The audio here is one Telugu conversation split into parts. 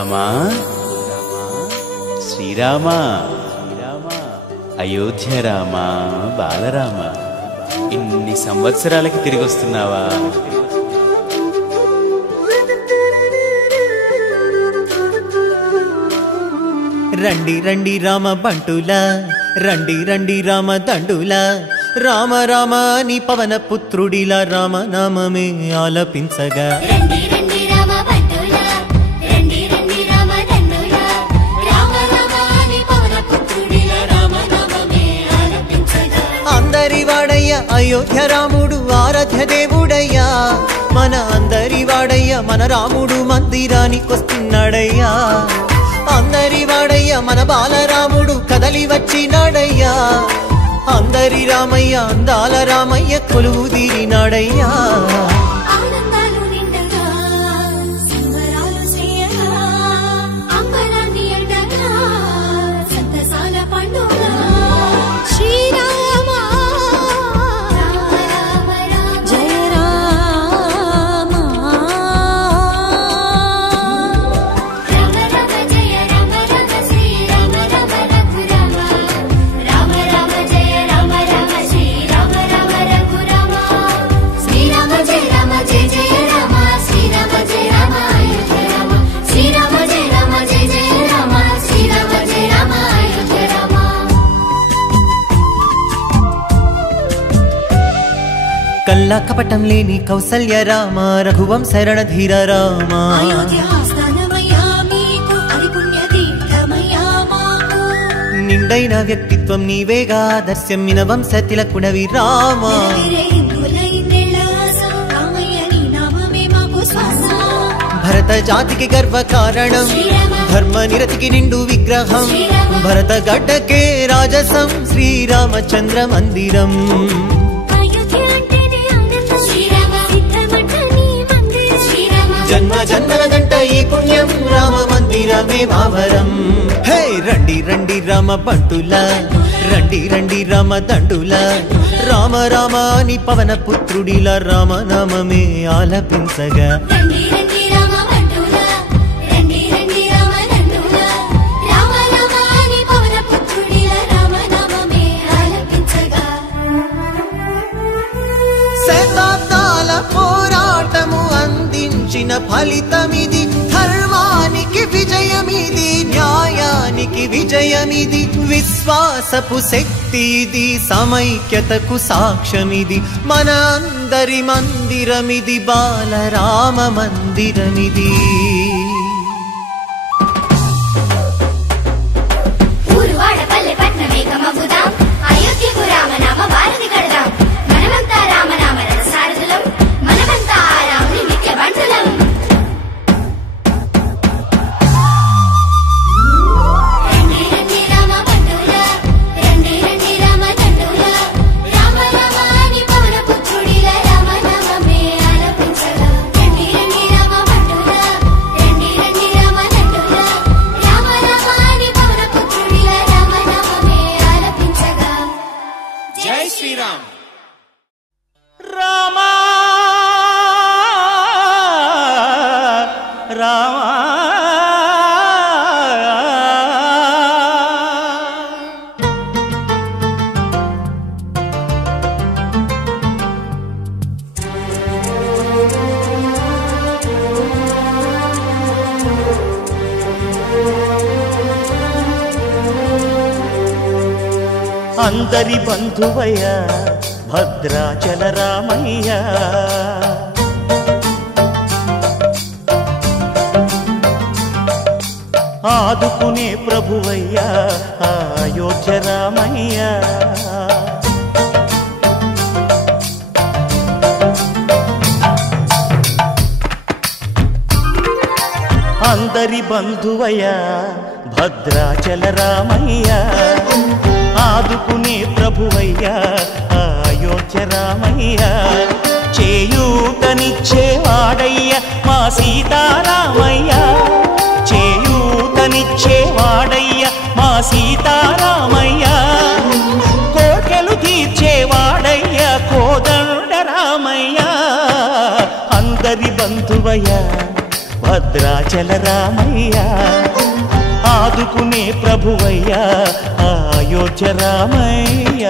రామా శ్రీరామా అయోధ్య రామా బాలరామ ఇన్ని సంవత్సరాలకి తిరిగి వస్తున్నావా? రండి రండి రామ బంటులా, రండి రండి రామ దండులా, రామ రామ అని పవన పుత్రుడిలా రామనామమే ఆలపించగా. రండి రండి రామ బంటులా, రండి రండి రామ దండులా, రామ రామ అని పవన పుత్రుడిలా రామనామమే ఆలపించగా. అందరి వాడయ్య అయోధ్య రాముడు ఆరాధ్య దేవుడయ్యా, మన అందరి వాడయ్య మన రాముడు మందిరానికొస్తున్నాడయ్యా. అందరి వాడయ్య మన బాలరాముడు కదలి వచ్చినాడయ్యా, అందరి రామయ్య అందాల రామయ్య కొలువు తీరినాడయ్యా. ఆనందాలు నిండగా సంబరాలు చేయగా, అంబరాన్ని అంటగా సంతసాల పండుగ. శ్రీరామ రామ రామ రామ జయ రామ, రామ రామ జయ రామ రామ శ్రీరామ రామ రఘురామ, రామ రామ జయ రామ రామ శ్రీరామ రామ రఘురామ, శ్రీరామ జయ రామ జయ జయ రామ, శ్రీరామ జయ రామ అయోధ్య రామ, శ్రీరామ జయ రామ జయ జయ రామ, శ్రీరామ జయ రామ అయోధ్య రామ. కల్లా కపటం లేని కౌసల్య రామ, రఘువంశ రణధీర రామ. అయోధ్య ఆస్థానమయ్యా మీకు, అది పుణ్య తీర్థమయ్యా మాకు. నిండైన వ్యక్తిత్వం నీవేగా, దర్శమ్మిన వంశ తిలకుడవి రామ. నెరవేరే హిందువుల ఇన్నేళ్ల ఆశ, రామయ్య నీ నామమే మాకు శ్వాస. భరత జాతికి గర్వ కారణం, శ్రీరామ ధర్మ నిరతికి నిండు విగ్రహం, శ్రీరామ భరత గడ్డకే రాజసం శ్రీరామచంద్ర మందిరం. అయోధ్య అంటేనే ఆనందం, శ్రీరామ సిద్ధమంట నీ మందిరం, శ్రీరామ జన్మ జన్మల గంట ఈ పుణ్యం, రామ మందిరమే మావరం. హే రండి రండి రామ బంటులా, రండి రండి రామ దండులా, రామ రామ అని పవన పుత్రుడిలా రామనామమే ఆలపించగా. రండి రండి రామ బంటులా, రండి రండి రామ దండులా, రామ రామ అని పవన పుత్రుడిలా రామనామమే ఆలపించగా. శతాబ్దాల పోరాటము అందించిన ఫలితమిది, ధర్మానికి విజయమిది, న్యాయానికి విజయమిది, విశ్వాసపు శక్తి ఇది, సమైక్యతకు సాక్ష్యమిది, మన అందరి మందిరమిది, బాలరామ మందిరమిది. ఊరువాడ పల్లె పట్నమే కమబుదాం, అయోధ్యకు రామనామ భారతి కడదాం, మనమంతా రామనామ రథసారథులం, మనమంతా రాముని నిత్య బంటులం. రండి రండి రామ బంటులా, రండి రండి రామ దండులా, రామ రామ అని పవన పుత్రుడిలా రామనామమే ఆలపించగా. రండి రండి రామ బంటులా, రండి రండి రామ దండులా, రామ రామ అని పవన పుత్రుడిలా రామనామమే ఆలపించగా. జై శ్రీరామ్. రామ రామ అందరి బంధువయ్య భద్రాచల రామయ్య, ఆదుకునే ప్రభువయ్య అయోధ్య రామయ్య. అందరి బంధువయ్య భద్రాచల రామయ్య, ఆదుకునే ప్రభువయ్య అయోధ్య రామయ్య. చేయూతనిచ్చేవాడయ్య మా సీతారామయ్య, చేయూతనిచ్చేవాడయ్య మా సీతారామయ్య, కోర్కెలు తీర్చేవాడయ్య కోదండ రామయ్య. అందరి బంధువయ్య భద్రాచల రామయ్య ఆదుకునే ప్రభువయ్యా అయోధ్య రామయ్య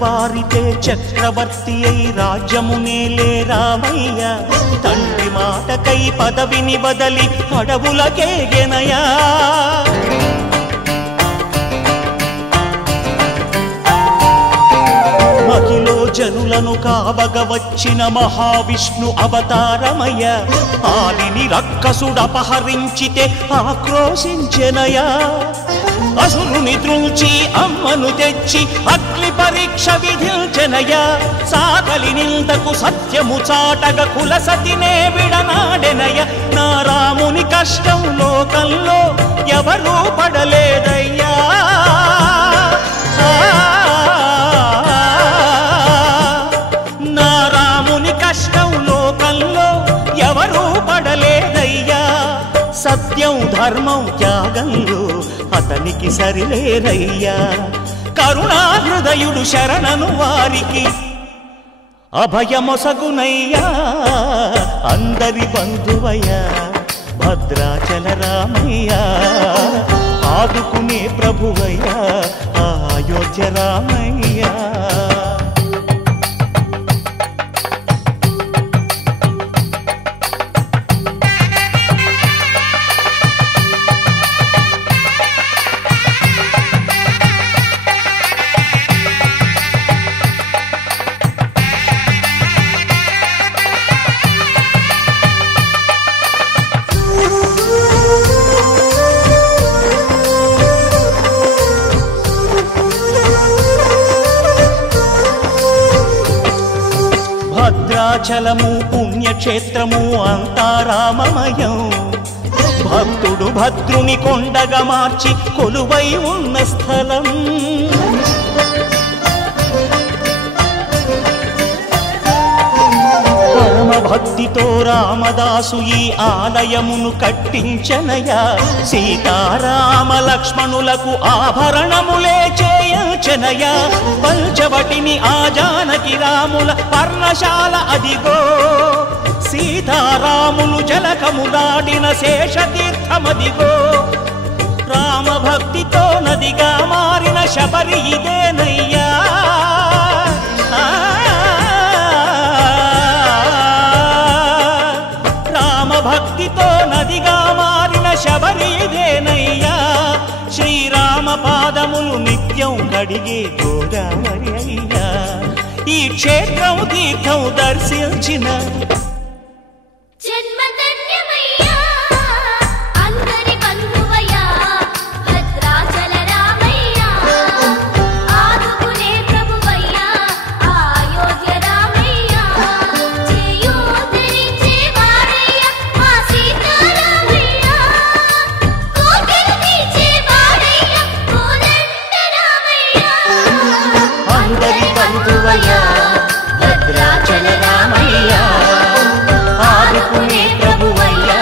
వారితే చక్రవర్తి అయి రాజ్యమునేలే రామయ్య తండ్రి మాటకై పదవిని బదలి అడవులకేగెనయా మహిలో జనులను కావగ వచ్చిన మహావిష్ణు అవతారమయ్య ఆలిని రక్కసుడపహరించితే ఆక్రోశించెనయా అసురుని త్రుంచి అమ్మను తెచ్చి అగ్ని పరీక్ష విధించెనయా సాగలి నిందకు సత్యము చాటగ కులసతినే విడనాడెనయ నా రాముని కష్టం లోకంలో ఎవరూ పడలేదయ్యా నా రాముని కష్టం లోకంలో ఎవరూ పడలేదయ్యా సత్యం ధర్మం త్యాగంలో అతనికి సరిలేరయ్యా కరుణా హృదయుడు శరణను వారికి అభయమొసగునయ్యా అందరి బంధువయ్యా భద్రాచల రామయ్య ఆదుకునే ప్రభువయ్యా అయోధ్య రామయ్య భద్రాచలము పుణ్యక్షేత్రము అంతా రామమయం భక్తుడు భద్రుని కొండగా మార్చి కొలువై ఉన్న స్థలం పరమ భక్తితో రామదాసు ఈ ఆలయమును కట్టించనయా సీతారామ లక్ష్మణులకు ఆభరణములే చేయించనయా పంచవటిని ఆ జానకి రాముల పర్ణశాల అదిగో సీతారాములు జలకములాడిన శేషతీర్థమదిగో రామభక్తితో నదిగా మారిన శబరి ఇదేనయ్యా రామభక్తితో నదిగా మారిన శబరి ఇదేనయ్యా శ్రీరామ పాదములు నిత్యం కడిగే గోదావరి అయ్యా ఈ క్షేత్రం తీర్థం దర్శించిన భద్రాచల రామయ్య ఆదుకునే ప్రభువయ్యా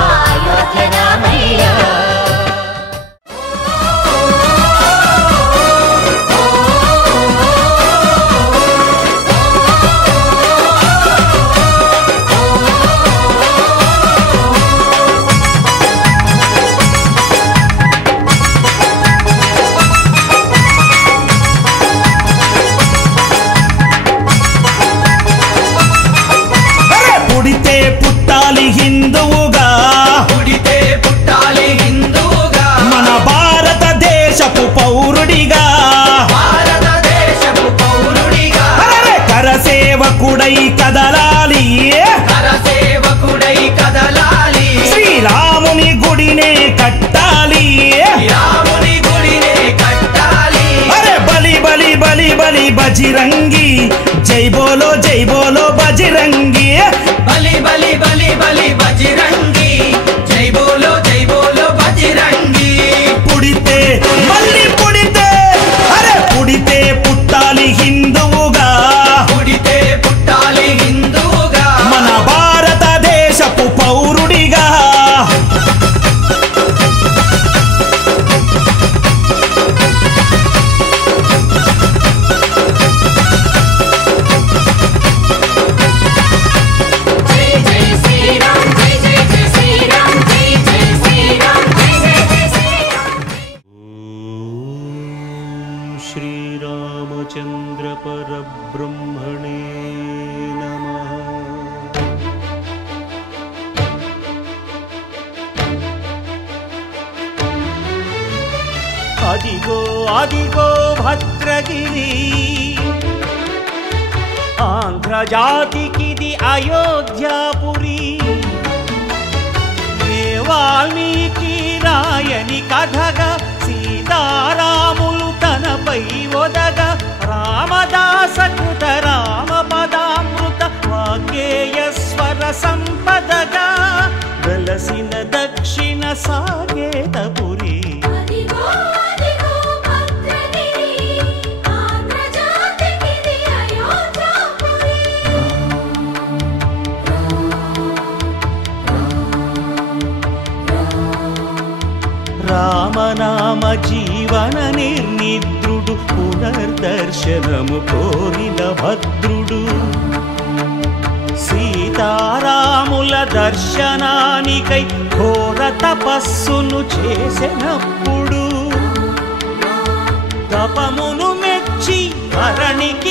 అయోధ్య రామయ్య పుడితే పుట్టాలి హిందువుగా మన భారతదేశపు పౌరుడిగా కరసేవకుడై కదలాలి శ్రీరాముని గుడినే బలి బలి బజిరంగి జై బోలో బజిరంగి బలి బలి బలి బలి బజిరంగి జై బోలో బజిరంగి పుడితే మళ్ళీ పుడితే అరే పుడితే పుట్టాలి హిందువుగా పుడితే పుట్టాలి హిందువుగా మన భారతదేశపు పౌరుడిగా శ్రీరామచంద్ర పరబ్రహ్మణే నమః. అదిగో అదిగో భద్రగిరి ఆంధ్రజాతికిది అయోధ్యాపురి ఏ వాల్మీకి రాయని కథగా సీతారాములు తనపై ఒదగ రామదాస కృత రామ పదామృత వాగ్గేయ స్వర సంపదగా వెలసిన దక్షిణ సాగేతపురి అదిగో అదిగో భద్రగిరి ఆంధ్రజాతికిది అయోధ్యాపురి రామనామ జీవన నిర్నిద్రుడు పునర్దర్శనము కోరిన భద్రుడు సీతారాముల దర్శనానికై ఘోర తపస్సును చేసినప్పుడు తపమును మెచ్చి ధరణికి